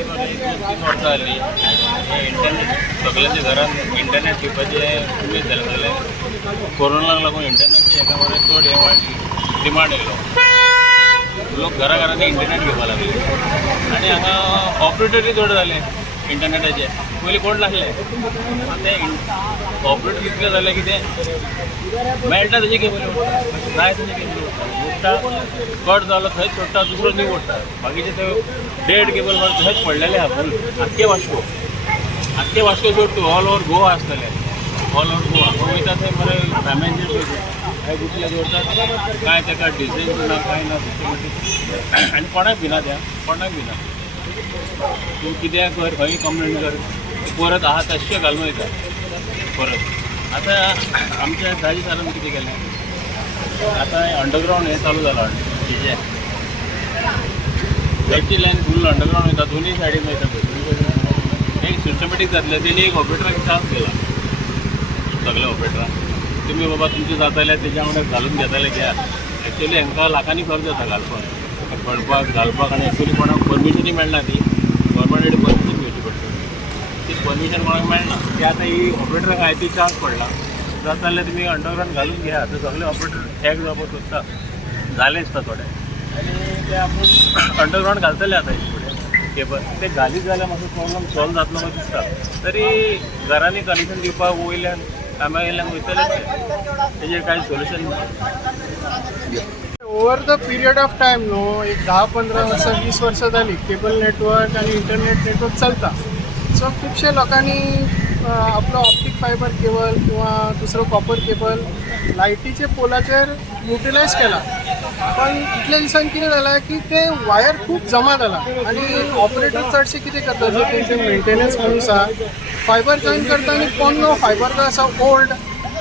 3 वर्सां जाली इंटरनेट सगळ्यांच्या घरान इंटरनेट घेवपाचें उमेद जालें जाल्यार कोरोनाक लागून इंटरनेटची हेका मरे चड हें वाडली डिमांड येयलो लोक घरांनी इंटरनेट घेवपाक लागले आनी हांगा ऑपरेटरूय चड जाले इंटरनेटाचे पयलीं कोण नासले ते ऑपरेटर इतले जाले की ते मेळटा तेजे केबल जाय तेजे केबल मोडटा कट जालो थंयच सोडटा दुसरो न्यू ओडटा बाकीचे ते डेड केबल मारून थंयच पडलेले आहा फूल आख्खे वास्को सोड तूं ऑल ओवर गोवा आसतले ऑल ओवर गोवा वयता थंय मरे फॅमिलीचेर पळयता कांय गुटले दवरतात कांय ताका डिझायन ना कांय ना सिस्टमॅटीक आनी कोणाक भिना त्या कोणाक भिना तूं कित्याक कर खंय कंप्लेंट कर परत आहा तशें घालून वयता परत आतां आमच्या 10 सालान कितें केलें आतां अंडरग्रावंड हें चालू जालां हेजें लायटी लायन फूल अंडरग्रावंड वयता दोनूय सायडीन वयता पळय एक सिस्टमॅटीक जातलें तेणी एक ऑपरेटराक चान्स दिला सगळे ऑपरेटराक तुमी बाबा तुमचें जातालें तेज्या वांगडा घालून घेताले घ्या एक्चुअली हांकां लाखांनी खर्च जाता घालपाक पडपाक घालपाक आनी एक्चुअली कोणाक परमिशनूय मेळना ती गव्हर्मेंट परमिशन घेवची पडटा ती परमिशन कोणाक मेळना ती आतां ही ऑपरेटराक हाय ती चान्स पडला जाता जाल्यार तुमी अंडरग्रावंड घालून घ्या तर सगळे ऑपरेटर टॅक्स जावपाक सोदता झाले आसता थोडे आनी ते आपूण अंडरग्रावंड घालतले आतां हेजे फुडें केबल ते घालीत जाल्यार मातसो प्रॉब्लम सॉल्व जातलो अशें दिसता तरी घरांनी कनेक्शन दिवपाक वयल्यान कामा येयल्यान वयतले तेजेर कांय सोल्युशन ना over the period of time न्हू एक 10-15 वर्सां 20 वर्सां जाली केबल नेटवर्क आनी इंटरनेट नेटवर्क चलता सो खुबशे लोकांनी आपलो ऑप्टीक फायबर केबल किंवा दुसरो कॉपर केबल लायटीचे पोलाचेर युटिलायज केला पण इतल्या दिसांनी कितें जालां की ते वायर खूब जमा जाला आनी ऑपरेटर चडशे कितें करता जो तेंचे मेंटेनन्स मनीस आसा फायबर जॉईन करता आनी पोन्नो फायबर जो आसा ओल्ड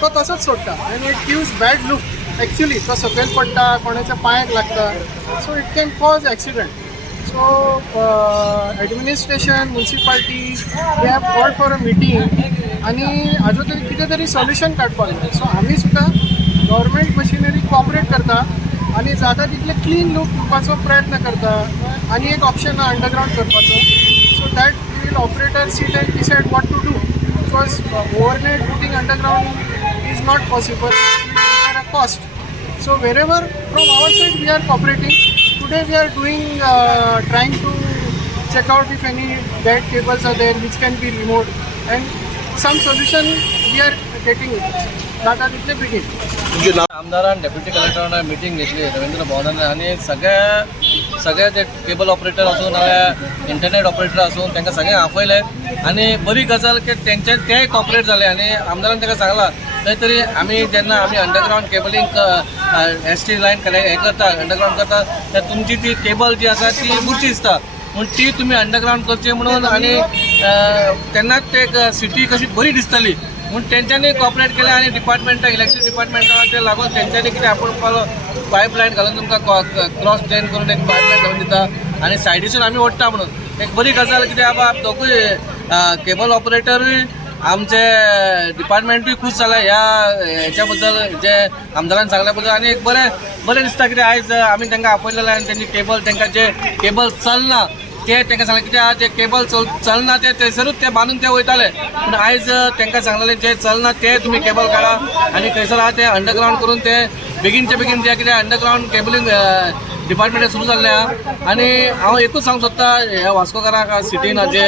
तो तसोच सोडटा आनी it gives bad look actually तो सकयल पडटा कोणाच्या पांयाक लागता so it can cause accident so administration municipality they have called for a meeting आनी हाजो तरी कितें तरी सोल्युशन काडपाक जाय सो आमी सुद्दां गव्हर्मेंट मशिनरी कॉपरेट करता आनी जाता तितले क्लीन लूक दिवपाचो प्रयत्न करता आनी एक ऑप्शन आहा अंडरग्रावंड करपाचो so that we will operator sit and decide what to do because overnight putting underground is not possible at a cost. So wherever from our side we are cooperating. Today we are doing trying to check out if any dead cables are there which can be removed and some solution we are getting it. That are little begin. आमदारान deputy कलेक्टरान meeting घेतली रवींद्र भवनान आनी सगळे जे cable operator आसूं नाल्यार internet operator आसूं तांकां सगळें आपयले आनी बरी गजाल की तेंय कॉपरेट जाले आनी आमदारान तांकां सांगलां थंय तरी आमी जेन्ना आमी अंडरग्रावंड केबलिंग एसटी लायन हें करता अंडरग्रावंड करता तर तुमची ती केबल जी आसा ती बुरशी दिसता पूण ती तुमी अंडरग्रावंड करची म्हणून आनी तेन्नाच ते सिटी कशी बरी दिसतली म्हूण तेंच्यांनी कॉपरेट केलें आनी डिपार्टमेंटाक इलेक्ट्रीक डिपार्टमेंटाक ते लागून तेंच्यांनी कितें आपूण पायप लायन घालून तुमकां क्रॉस ड्रेन करून एक पायप लायन घालून दिता आनी सायडीसून आमी ओडटा म्हणून एक बरी गजाल कित्याक बाबा दोगूय केबल ऑपरेटरूय आमचे डिपार्टमेंटूय खूश जाला ह्या बद्दल जे आमदारान सांगल्या बद्दल आनी एक बरें दिसता कित्याक आयज आमी तांकां आपयलेलें आनी तेंची केबल तांकां जे केबल चलना ते तांकां सांगलें कित्याक जे केबल चलना ते थंयसरूच ते बांदून ते वयताले पूण आयज तांकां सांगलेलें जे चलना ते तुमी केबल काडा आनी खंयसर आहा ते अंडरग्रावंड करून ते बेगीनचे बेगीन ते कित्याक अंडरग्रावंड केबलिंग डिपार्टमेंट सुरू जाल्लें आहा आनी हांव एकूच सांगूंक सोदता ह्या वास्कोकाराक सिटीन जे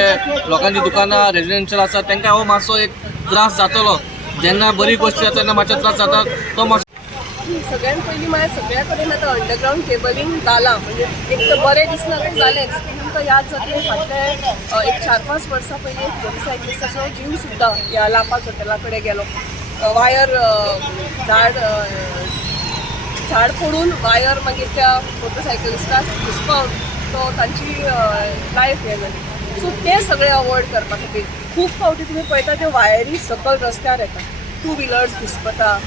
लोकांची दुकानां रेजिडेन्शियल आसा तांकां हो मातसो एक त्रास जातलो जेन्ना बरी गोश्टी जाता तेन्ना मातसो त्रास जाता तो मातसो सगळ्यान पयलीं म्हळ्यार सगळ्या कडेन आतां अंडरग्रावंड केबलिंग जालां म्हणजे एक तर बरें दिसना तें जालेंच तुमकां याद जातलें फाटले एक 4-5 वर्सां पयलीं एक मोटरसायकलिस्टाचो जीव सुद्दां ह्या लापास हॉटेला कडेन गेलो वायर झाड पडून वायर मागीर त्या मोटरसायकलिस्टाक घुसपावन तो तांची लायफ हें जाली सो तें सगळें अवॉयड करपा खातीर खूब फावटी तुमी पळयता त्यो वायरी सकयल रस्त्यार येता 2 व्हिलर्स घुसपता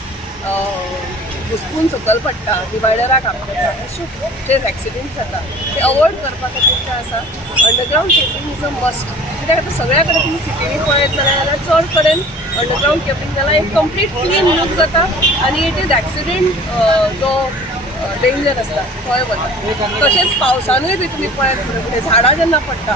घुसपून सकयल पडटा डिवायडराक आपयता अशें जे एक्सिडेंट जाता ते अवॉयड करपा खातीर तें आसा underground cabling is a must कित्याक आतां सगळ्या कडेन तुमी सिटीनी पळयत जाल्यार चड कडेन अंडरग्रावंड केबलिंग जाल्यार एक कंप्लीट क्लीन लूक जाता आनी इट इज एक्सिडेंट जो डेंजर आसता थंय वता तशेंच पावसानूय बी तुमी पळयत झाडां जेन्ना पडटा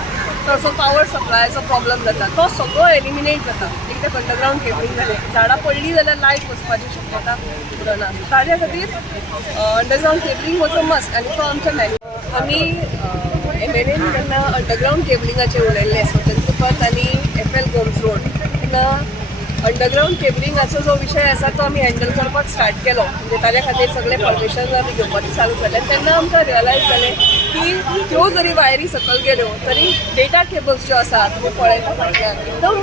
थंयसर पावर सप्लायाचो प्रॉब्लम जाता तो सगळो एलिमिनेट जाता एक ते अंडरग्रावंड केबलिंग जालें झाडां पडली जाल्यार लायट वचपाची शक्यता उरना ताज्या खातीर अंडरग्रावंड केबलिंग वचो मस्ट आनी तो आमच्या आमी MLAन तेन्ना अंडरग्रावंड केबलिंगाचेर उलयल्ले स्वतंत्र पथ आनी FL गोम्स रोड तेन्ना अंडरग्रावंड केबलिंगाचो जो विशय आसा तो आमी हँडल करपाक स्टार्ट केलो म्हणजे ताज्या खातीर सगळे परमिशन आमी घेवपाचें चालू केलें तेन्ना आमकां रियलायज जालें की त्यो जरी वायरी सकयल गेल्यो तरी डेटा केबल्स ज्यो आसा तुमी पळयता फाटल्यान एकदम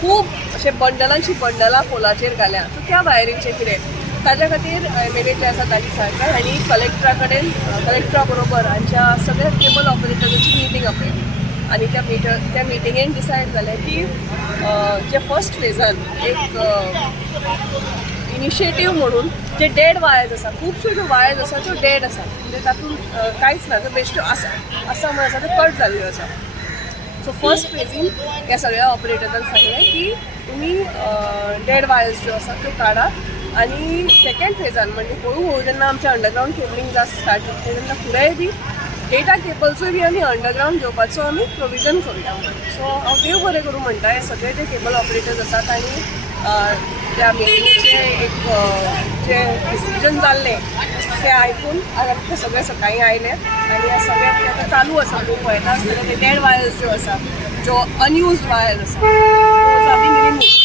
खूब अशे बंडलांची बंडलां पोलाचेर घाल्या सो त्या वायरींचें कितें ताज्या खातीर MLA जे आसा ताची सरकार हांणी कलेक्टरा बरोबर हांच्या सगळ्या केबल ऑपरेटरांची मिटींग आपयली आणि त्या मिटिंगेन डिसायड जालें की जे फर्स्ट फेजान एक इनिशिएटीव म्हणून जे डेड वायर्स आसा खुबश्यो ज्यो वायर्स आसा त्यो डेड आसा म्हणजे तातूंत कांयच ना त्यो बेश्ट्यो आसा म्हणून आसा त्यो कट जाल्ल्यो आसा सो फर्स्ट फेजीन ह्या सगळ्या ऑपरेटरांक सांगलें की तुमी डेड वायर्स ज्यो आसा त्यो काडात आनी सेकेंड फेजान म्हणजे हळू जेन्ना आमचें अंडरग्रावंड केबलिंग जास्त स्टार्ट जातलें तेन्ना फुडेंय बी डेटा केबल्सूय बी आमी अंडरग्रावंड घेवपाचो आमी प्रोविजन करूया सो हांव देव बरें करूं म्हणटा हे सगळे जे केबल ऑपरेटर्स आसात आनी त्या मिटिंगेचे एक जे डिसिजन जाल्लें तें आयकून ते सगळे सकाळीं आयले आनी ह्या सगळ्याक आतां चालू आसा तुमी पळयता आसतले ते डेड वायर्स ज्यो आसा ज्यो अनयुज्ड वायर्स आसा त्यो आमी रिमूव